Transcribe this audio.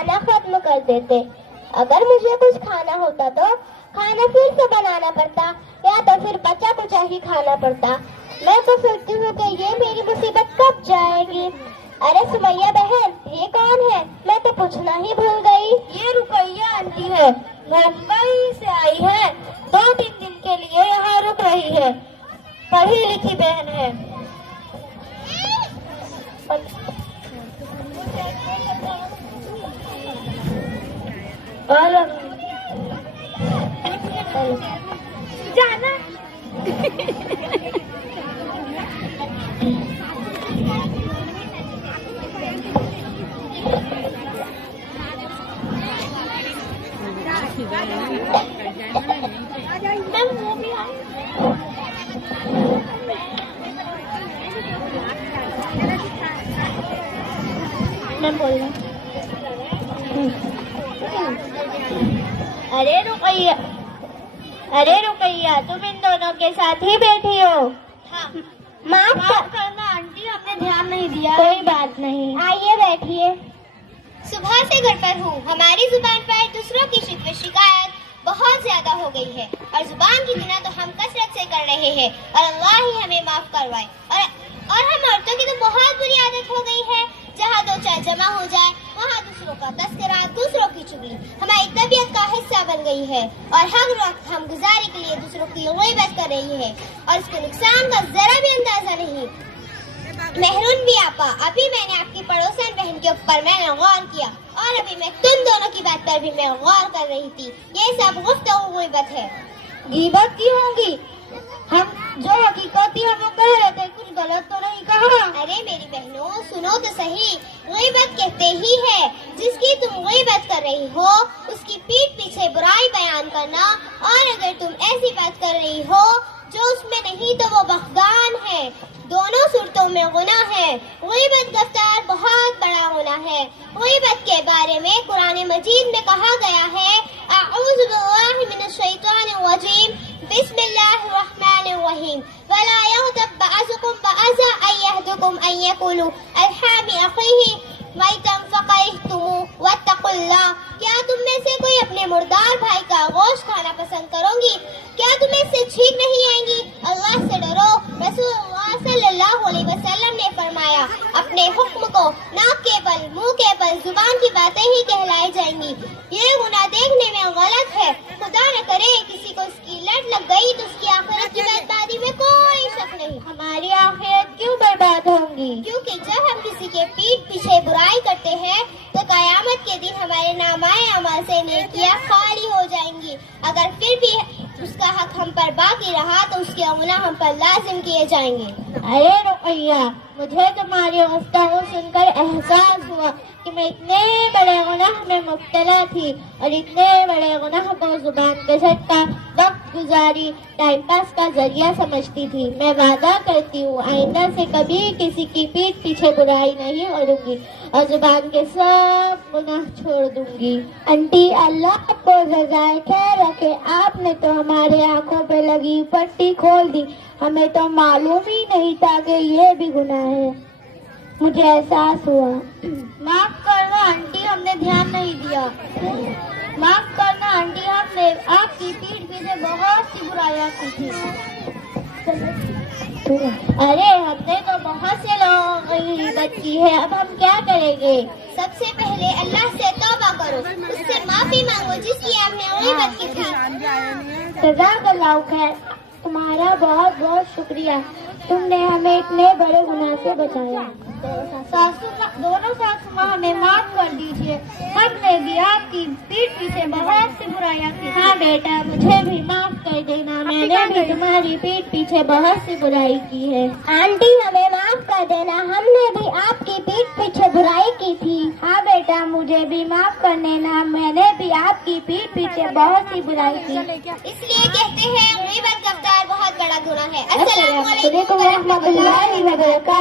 کھانا ختم کر دیتے. اگر مجھے کچھ کھانا ہوتا تو کھانا پھر سے بنانا پڑتا یا تو پھر بچا کچا ہی کھانا پڑتا. میں تو سوچتی ہوں کہ یہ میری مصیبت کب جائے گی. ارے سمیہ بہن، یہ کون ہے؟ میں تو پوچھنا ہی بھول گئی. یہ رقیہ آنٹی ہے، ممبئی سے آئی ہے. 2-3 دن کے لیے یہاں رک رہی ہے. پڑھی لکھی بہن ہے. اور جانا میں بول رہا ہوں. ارے رقیہ تم ان دونوں کے ساتھ ہی بیٹھی ہو. معاف کرنا آنٹی، ہم نے دھیان نہیں دیا. کوئی بات نہیں، آئیے بیٹھیے. صبح سے گھر پر ہوں. ہماری زبان پر دوسروں کی شکوے شکایت بہت زیادہ ہو گئی ہے اور زبان کی گناہ تو ہم کثرت سے کر رہے ہیں اور اللہ ہی ہمیں معاف کروائے. اور ہم عورتوں کی تو بہت بری عادت ہو گئی ہے، جہاں دو چار جمع ہو جائے وہاں دوسروں کا تذکرہ، دوسروں کی چگلی ہماری طبیعت کا حصہ بن گئی ہے اور ہر وقت ہم گزاری کے لیے دوسروں کی غیبت کر رہی ہے اور اس کے نقصان کا ذرا بھی اندازہ نہیں. مہرون بھی آپا، ابھی میں نے آپ کی پڑوسن بہن کے اوپر میں نے غور کیا اور ابھی میں تم دونوں کی بات پر بھی میں غور کر رہی تھی. یہ سب گفتگو غیبت ہے. غیبت کی ہوں گی؟ ہم جو حقیقت تھی ہم وہ کہہ رہے تھے، کچھ غلط تو نہیں کہا. ارے میری بہنوں سنو تو صحیح. غیبت کہتے ہی ہے جس کی تم غیبت کر رہی ہو اس کی پیٹھ پیچھے برائی بیان کرنا، اور اگر تم ایسی بات کر رہی ہو جو اس میں نہیں تو وہ بغضان ہے. دونوں صورتوں میں گناہ ہے. غیبت گفتار بہت بڑا گناہ ہے. غیبت کے بارے میں قرآن مجید میں کہا گیا ہے اعوذ باللہ من الشیطان الرجیم بسم اللہ الرحمن الرحیم ولا یغتب بعضکم بعضا ان یحدکم ان یقولوا الحام اخیہ میتا فکرہتموہ واتقوا اللہ. کیا تم میں سے کوئی اپنے مردار بھائی کا گوشت کھانا پسند کرو گی؟ کیا تمہیں اس سے چھینک نہیں آئیں گی؟ اللہ سے ڈرو. رسول اللہ صلی اللہ علیہ وسلم نے فرمایا اپنے حکم کو ناک کے بل، منہ کے بل، زبان کی باتیں ہی کہلائی جائیں گی. یہ گناہ دیکھنے میں غلط ہے. خدا نہ کرے کسی کو اس کی لت لگ گئی تو اس کی آخرت کی بربادی میں کوئی شک نہیں. ہماری آخرت کیوں برباد ہوں گی؟ کیونکہ جب ہم کسی کے پیٹھ پیچھے برائی کرتے ہیں تو قیامت کے دن ہمارے نامۂ اعمال سے نیکیاں خالی ہو جائیں گی. اگر پھر بھی اس کا حق ہم پر باقی رہا تو اس کے گناہ ہم پر لازم کیے جائیں گے. ارے رقیہ، مجھے تمہاری گفتگو سن کر احساس ہوا کہ میں اتنے بڑے گناہ میں مبتلا تھی اور اتنے بڑے گناہ کو زبان کے صدقہ وقت گزاری، ٹائم پاس کا ذریعہ سمجھتی تھی. میں وعدہ کرتی ہوں آئندہ سے کبھی کسی کی پیٹھ پیچھے برائی نہیں کروں گی اور زبان کے سب گناہ چھوڑ دوں گی. آنٹی اللہ آپ کو جزائے خیر رکھے. آپ نے تو ہمارے آنکھوں پہ لگی پٹی کھول دی. ہمیں تو معلوم ہی نہیں تھا کہ یہ بھی گناہ ہے. مجھے احساس ہوا. معاف کرنا آنٹی، ہم نے دھیان نہیں دیا. معاف کرنا آنٹی، ہم نے آپ کی پیٹھ پیچھے بہت سی برائیاں کی تھی. ارے ہم نے تو بہت سے لوگوں کی غیبت کی ہے، اب ہم کیا کریں گے؟ سب سے پہلے اللہ سے توبہ کرو، اس سے معافی مانگو جس کی آپ نے غیبت کی تھی. جزاک اللہ خیر. تمہارا بہت بہت شکریہ، تم نے ہمیں اتنے بڑے گناہ سے بچایا. دونوں ساسو ماں ہمیں معاف کر دیجیے، ہم نے بھی آپ کی پیٹھ پیچھے بہت سی برائیاں کی. ہاں بیٹا، مجھے بھی معاف کر دینا، میں نے بھی تمہاری پیٹھ پیچھے بہت سی برائی کی ہے. آنٹی ہمیں معاف کر دینا، ہم نے بھی آپ کی پیٹھ پیچھے برائی کی تھی. ہاں بیٹا، مجھے بھی معاف کر دینا، میں نے بھی آپ کی پیٹھ پیچھے بہت سی برائی کی. اس لیے کہتے ہیں غیبت گفتار بہت بڑا گناہ ہے. السلام علیکم ورحمۃ اللہ وبرکاتہ.